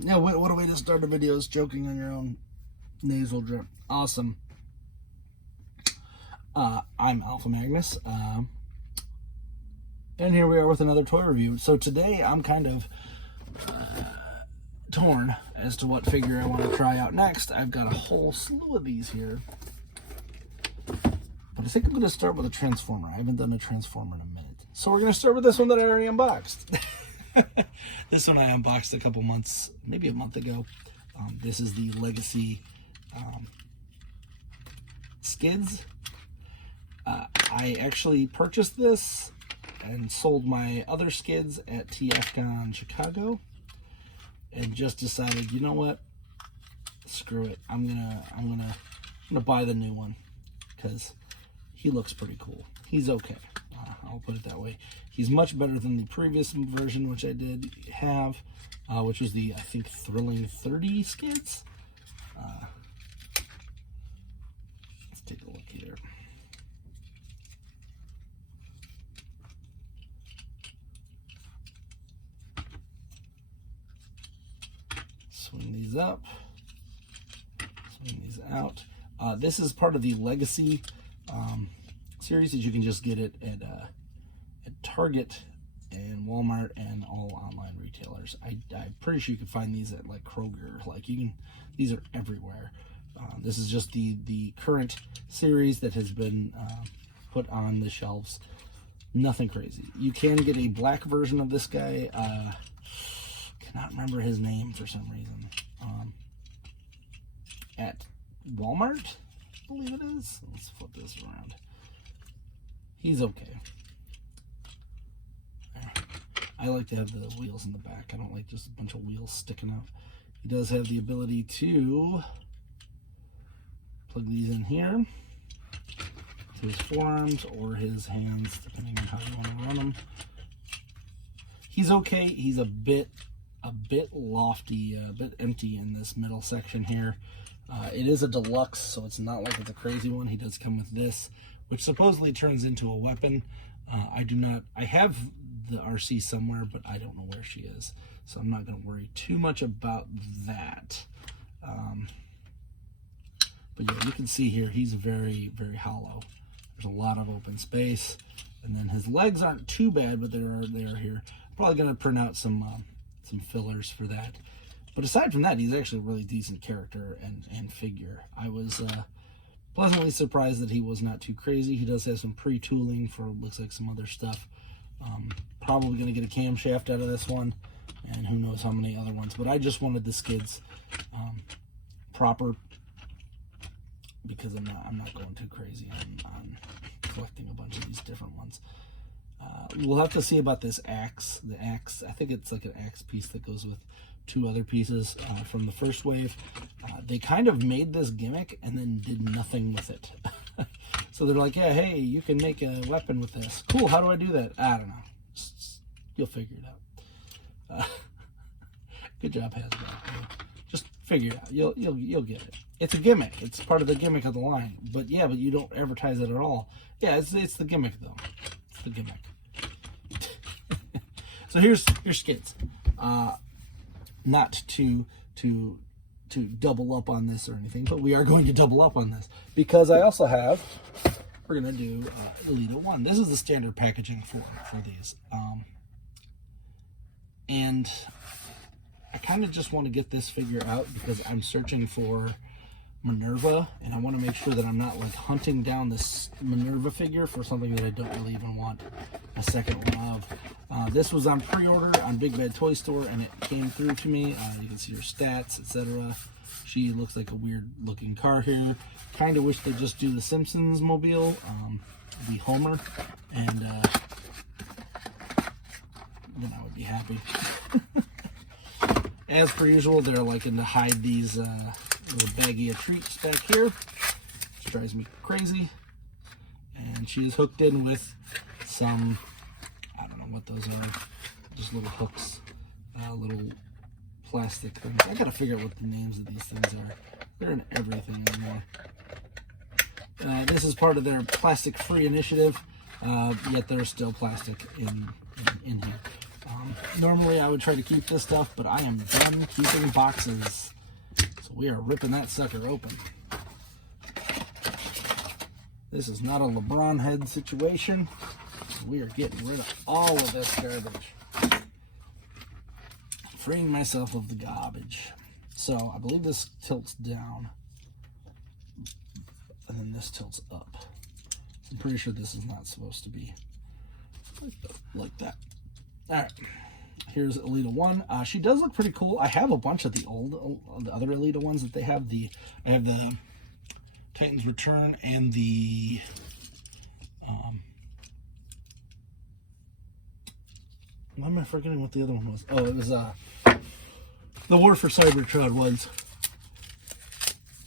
Yeah, what a way to start a video is joking on your own nasal drip. Awesome. I'm Alpha Magnus, and here we are with another toy review. So today I'm kind of torn as to what figure I want to try out next. I've got a whole slew of these here, but I think I'm going to start with a Transformer. I haven't done a Transformer in a minute. So we're going to start with this one that I already unboxed. This one I unboxed a couple months, maybe a month ago. This is the Legacy Skids. I actually purchased this and sold my other skids at TFCon Chicago, and just decided, you know what? Screw it. I'm gonna buy the new one because he looks pretty cool. He's okay. I'll put it that way. He's much better than the previous version, which I did have, which was the, I think, Thrilling 30 skids. Let's take a look here. Swing these up, swing these out. This is part of the Legacy series that you can just get it at Target and Walmart and all online retailers. I'm pretty sure you can find these at like Kroger. Like these are everywhere. This is just the current series that has been put on the shelves. Nothing crazy. You can get a black version of this guy. Cannot remember his name for some reason. At Walmart, I believe it is. Let's flip this around. He's okay. I like to have the wheels in the back. I don't like just a bunch of wheels sticking out. He does have the ability to plug these in here to his forearms or his hands, depending on how you want to run them. He's okay. He's a bit lofty, a bit empty in this middle section here. It is a deluxe, so it's not like it's a crazy one. He does come with this, which supposedly turns into a weapon. I have the RC somewhere, but I don't know where she is, so I'm not going to worry too much about that. But yeah, you can see here, he's very, very hollow. There's a lot of open space, and then his legs aren't too bad, but they are here. I'm probably going to print out some fillers for that. But aside from that, he's actually a really decent character and figure. I was pleasantly surprised that he was not too crazy. He does have some pre-tooling for, looks like, some other stuff. Probably going to get a camshaft out of this one, and who knows how many other ones. But I just wanted the skids proper, because I'm not going too crazy on collecting a bunch of these different ones. We'll have to see about this axe. The axe, I think it's like an axe piece that goes with two other pieces from the first wave. They kind of made this gimmick and then did nothing with it. So they're like, yeah, hey, you can make a weapon with this. Cool, how do I do that? I don't know. You'll figure it out. Good job, Hasbro. Just figure it out. You'll get it. It's a gimmick. It's part of the gimmick of the line. But yeah, but you don't advertise it at all. Yeah, it's the gimmick though. It's the gimmick. So here's your skids. Not to double up on this or anything, but we are going to double up on this because I also have, we're going to do Elita 1. This is the standard packaging for these. And I kind of just want to get this figure out because I'm searching for Minerva, and I want to make sure that I'm not like hunting down this Minerva figure for something that I don't really even want a second one of. This was on pre-order on Big Bad Toy Store, and it came through to me. You can see her stats, etc. She looks like a weird looking car here. Kind of wish they'd just do the Simpsons mobile, the Homer, and then I would be happy. As per usual, they're liking to hide these little baggie of treats back here, which drives me crazy. And she is hooked in with some, I don't know what those are, just little hooks, little plastic things. I gotta figure out what the names of these things are. They're in everything anymore. This is part of their plastic-free initiative, yet there's still plastic in here. Normally I would try to keep this stuff, but I am done keeping boxes. So we are ripping that sucker open. This is not a LeBron head situation. We are getting rid of all of this garbage. Freeing myself of the garbage. So I believe this tilts down. And then this tilts up. I'm pretty sure this is not supposed to be like that. Alright. Here's Elita 1. She does look pretty cool. I have a bunch of the other Elita ones that they have. I have the Titan's Return and the why am I forgetting what the other one was? Oh, it was the War for Cybertron ones.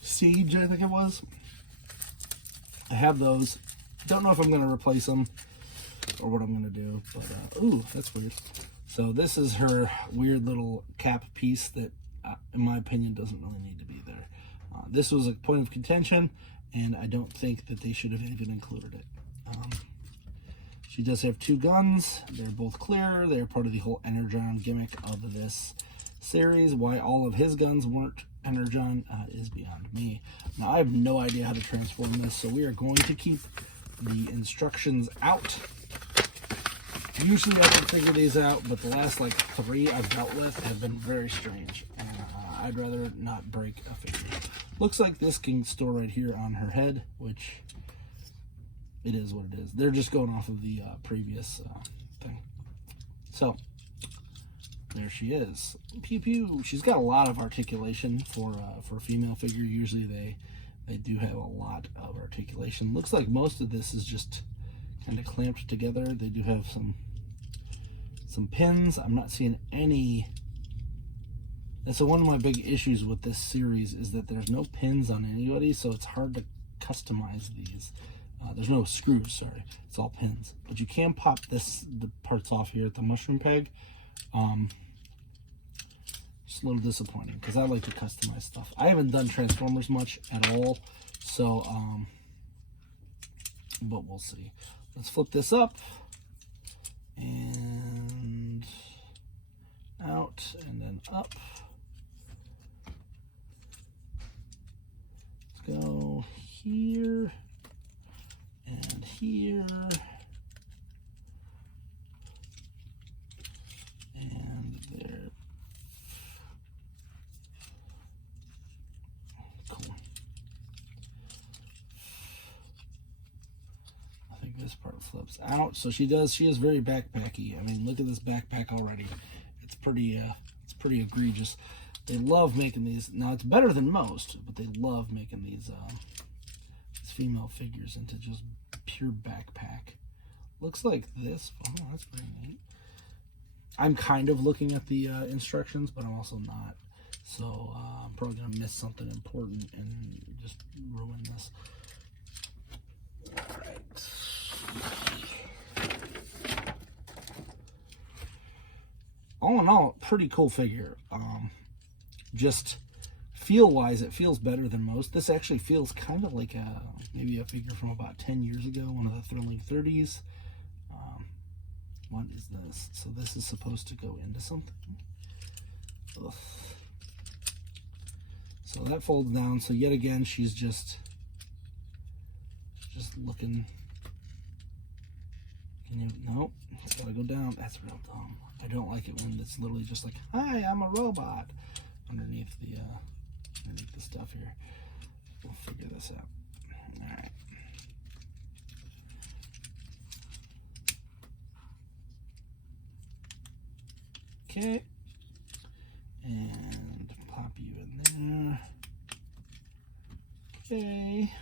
Siege, I think it was. I have those. Don't know if I'm going to replace them or what I'm going to do, but ooh, that's weird. So this is her weird little cap piece that, in my opinion, doesn't really need to be there. This was a point of contention, and I don't think that they should have even included it. She does have 2 guns. They're both clear. They're part of the whole Energon gimmick of this series. Why all of his guns weren't Energon is beyond me. Now, I have no idea how to transform this, so we are going to keep the instructions out. Usually I can figure these out, but the last like 3 I've dealt with have been very strange. And I'd rather not break a figure. Looks like this can store right here on her head, which it is what it is. They're just going off of the previous thing. So there she is. Pew pew. She's got a lot of articulation for a female figure. Usually they do have a lot of articulation. Looks like most of this is just kind of clamped together. They do have some pins. I'm not seeing any. And so one of my big issues with this series is that there's no pins on anybody, so it's hard to customize these. There's no screws, sorry. It's all pins. But you can pop the parts off here at the mushroom peg. Just a little disappointing because I like to customize stuff. I haven't done Transformers much at all, so but we'll see. Let's flip this up and out and then up. Let's go here and here and there. Cool. I think this part flips out. So she is very backpacky. I mean, look at this backpack already. It's pretty egregious. They love making these. Now it's better than most, but they love making these female figures into just pure backpack. Looks like this. Oh, that's pretty neat. I'm kind of looking at the instructions, but I'm also not. So I'm probably gonna miss something important and just ruin this. All right. All in all, pretty cool figure. Just feel-wise, it feels better than most. This actually feels kind of like maybe a figure from about 10 years ago, one of the Thrilling 30s. What is this? So this is supposed to go into something. Ugh. So that folds down. So yet again, she's just looking. Nope, it's gotta go down. That's real dumb. I don't like it when it's literally just like, "Hi, I'm a robot," underneath the stuff here. We'll figure this out. All right. Okay. And pop you in there. Okay.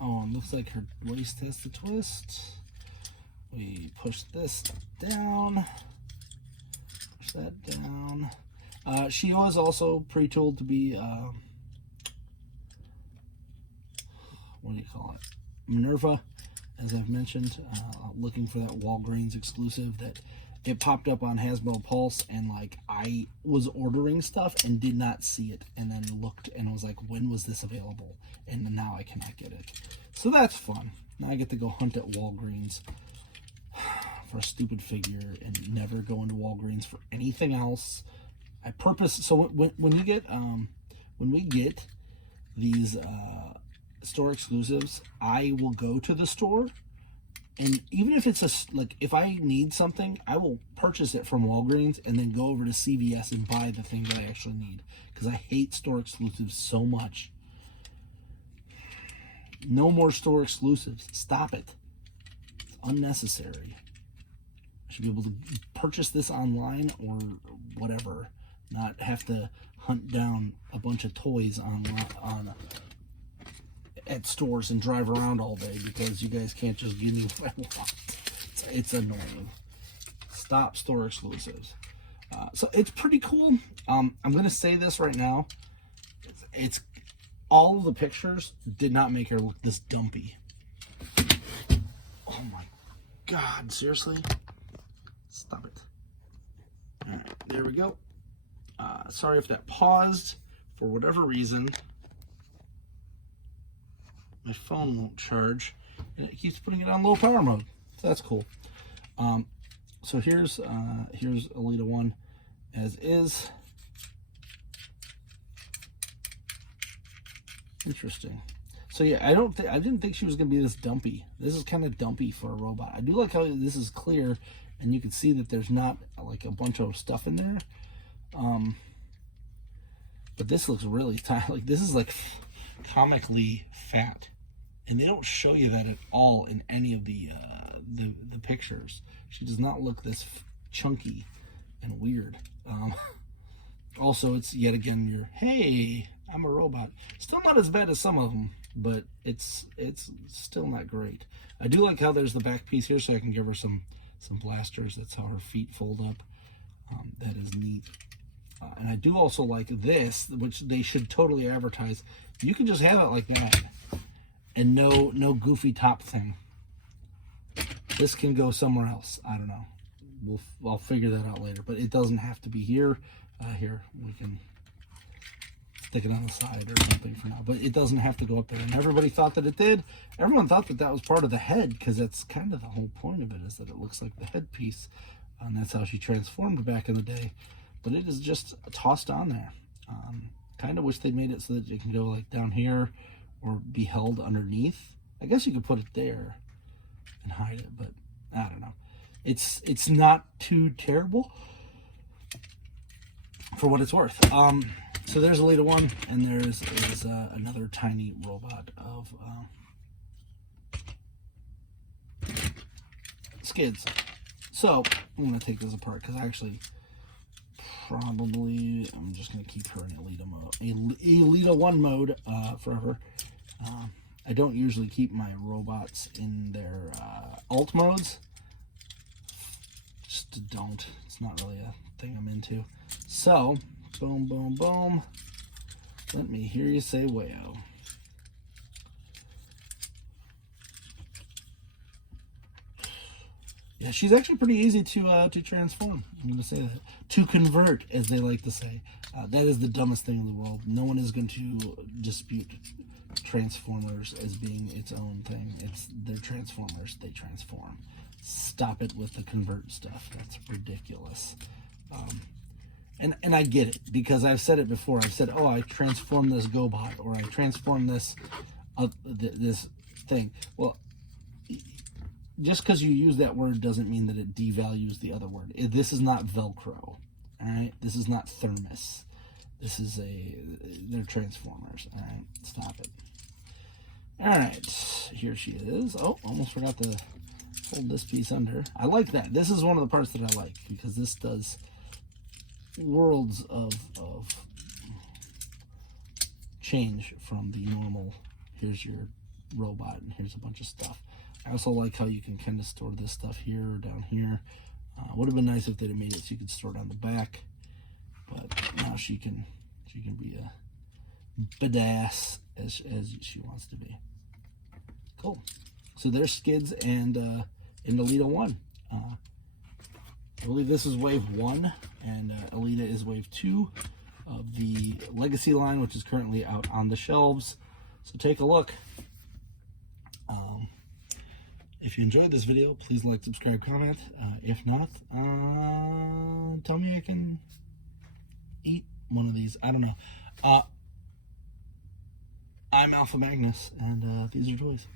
Oh, it looks like her waist has to twist. We push this down. Push that down. She was also pre-tooled to be, what do you call it? Minerva, as I've mentioned, looking for that Walgreens exclusive that it popped up on Hasbro Pulse, and like I was ordering stuff and did not see it, and then looked and was like, when was this available? And now I cannot get it. So that's fun. Now I get to go hunt at Walgreens for a stupid figure and never go into Walgreens for anything else. I purpose, so when you get when we get these store exclusives, I will go to the store, and even if it's like if I need something, I will purchase it from Walgreens and then go over to CVS and buy the thing that I actually need, because I hate store exclusives so much. No more store exclusives. Stop it. It's unnecessary. I should be able to purchase this online or whatever, not have to hunt down a bunch of toys at stores and drive around all day because you guys can't just give me what I want. It's annoying. Stop store exclusives. So it's pretty cool. I'm gonna say this right now. It's all of the pictures did not make her look this dumpy. Oh my God! Seriously? Stop it. All right, there we go. Sorry if that paused for whatever reason. My phone won't charge, and it keeps putting it on low power mode. So that's cool. So here's Elita 1 as is. Interesting. So yeah, I didn't think she was gonna be this dumpy. This is kind of dumpy for a robot. I do like how this is clear, and you can see that there's not like a bunch of stuff in there. But this looks really tight. Like this is like comically fat, and they don't show you that at all in any of the pictures. She does not look this chunky and weird. Also, it's yet again your hey, I'm a robot. Still not as bad as some of them, but it's still not great. I do like how there's the back piece here, so I can give her some blasters. That's how her feet fold up. That is neat. And I do also like this, which they should totally advertise. You can just have it like that, and no goofy top thing. This can go somewhere else. I don't know. I'll figure that out later. But it doesn't have to be here. Here we can stick it on the side or something for now. But it doesn't have to go up there. And everybody thought that it did. Everyone thought that was part of the head, because that's kind of the whole point of it, is that it looks like the headpiece, and that's how she transformed back in the day. But it is just tossed on there. Kind of wish they made it so that it can go like down here or be held underneath. I guess you could put it there and hide it, but I don't know. It's not too terrible for what it's worth. So there's Elita 1, and there's another tiny robot of skids. So I'm gonna take this apart because I'm just gonna keep her in Elita mode, Elita 1 mode forever. I don't usually keep my robots in their alt modes. Just don't. It's not really a thing I'm into. So, boom, boom, boom. Let me hear you say wayo. Yeah, she's actually pretty easy to transform. I'm going to say that. To convert, as they like to say. That is the dumbest thing in the world. No one is going to dispute Transformers as being its own thing. They're Transformers. They transform. Stop it with the convert stuff. That's ridiculous. And I get it, because I've said it before. I've said, oh, I transformed this GoBot, or I transformed this this thing. Well, just because you use that word doesn't mean that it devalues the other word. This is not Velcro, all right? This is not Thermos. They're Transformers, all right? Stop it. All right, here she is. Oh, almost forgot to hold this piece under. I like that. This is one of the parts that I like, because this does worlds of change from the normal, here's your robot and here's a bunch of stuff. I also like how you can kind of store this stuff here or down here. Would have been nice if they'd have made it so you could store it on the back, but now she can be a badass as she wants to be. Cool. So there's Skids and Elita 1. I believe this is wave 1, and Elita is wave 2 of the Legacy line, which is currently out on the shelves. So take a look. If you enjoyed this video, please like, subscribe, comment. If not, tell me I can eat one of these. I don't know. I'm Alpha Magnus, and these are toys.